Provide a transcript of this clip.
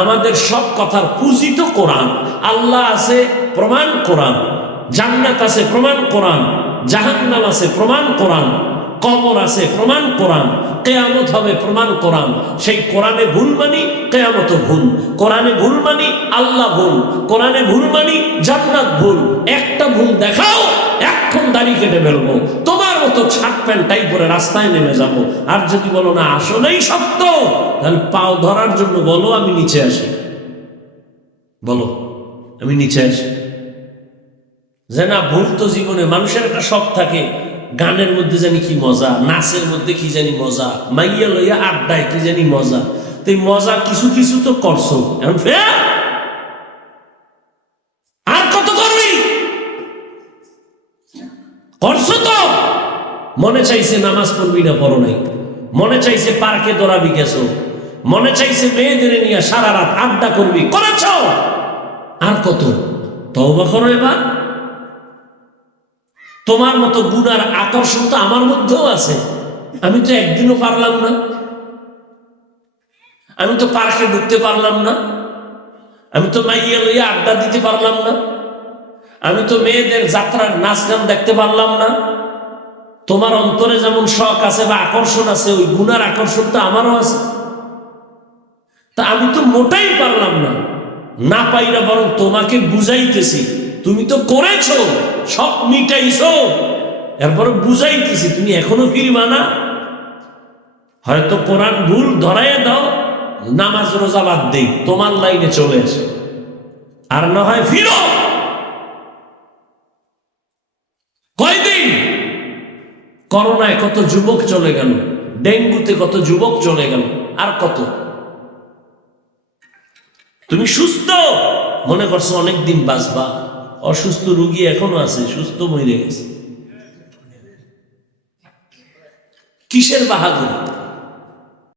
আমাদের সব কথার পুঁজি তো কোরআন। আল্লাহ আছে প্রমাণ কোরআন, জান্নাত আছে প্রমাণ কোরআন, জাহান্নাম আছে প্রমাণ কোরআন, কবর আছে প্রমাণ কোরআন, কিয়ামত হবে প্রমাণ কোরআন। সেই কোরআনে ভুল মানি কিয়ামত ভুল, কোরআনে ভুল মানি আল্লাহ ভুল, কোরআনে ভুল মানি জান্নাত ভুল। একটা ভুল দেখাও, এখন দাড়ি কেটে ফেলবো, তোমার মতো শার্ট প্যান্ট টাই পরে রাস্তায় নেমে যাব। আর যদি বলো না আসলেই সত্য, তাহলে পাও ধরার জন্য বলো আমি নিচে আসি, বলো আমি নিচে আসি। যে না ভুল তো জীবনে মানুষের একটা শখ থাকে, গানের মধ্যে জানি কি মজা, নাচের মধ্যে কি জানি মজা, মাইয়া লইয়া আড্ডায় কি জানি মজা। তো এই মজা কিছু কিছু তো করছো, এখন ফের আর কত করবি? করছো তো। মনে চাইছে নামাজ পড়বি না, পড়ো নাই। মনে চাইছে পার্কে দৌড়াবি গেছো, মনে চাইছে মেয়েদের নিয়ে সারা রাত আড্ডা করবি, করেছ। আর কত? তওবা করো এবার। তোমার মতো গুনার আকর্ষণ তো আমার মধ্যেও আছে। আমি তো একদিনও পারলাম না, আমি তো পার্কে ঢুকতে পারলাম না, আমি তো মাইয়া লইয়া আড্ডা দিতে পারলাম না, আমি তো মেয়েদের যাত্রার নাচ গান দেখতে পারলাম না। তোমার অন্তরে যেমন শখ আছে বা আকর্ষণ আছে, ওই গুনার আকর্ষণ তো আমারও আছে। তা আমি তো মোটাই পারলাম না, না পাইরা বরং তোমাকে বুঝাইতেছি। তুমি তো করেছো, সব মিটাইছো, এরপরে বুঝাইতেছি, তুমি এখনো ফিরবা না। হয়তো কোরআন ভুল ধরাইয়া দাও, নামাজ রোজা বাদ দেই, তোমার লাইনে চলে আসে। আর না হয় ফিরো। কয়দিন করোনায় কত যুবক চলে গেল, ডেঙ্গুতে কত যুবক চলে গেল, আর কত। তুমি সুস্থ মনে করছো অনেকদিন বাঁচবা, অসুস্থ রোগী এখনো আছে, সুস্থ মরে গেছে। কিসের বাহাদুরি?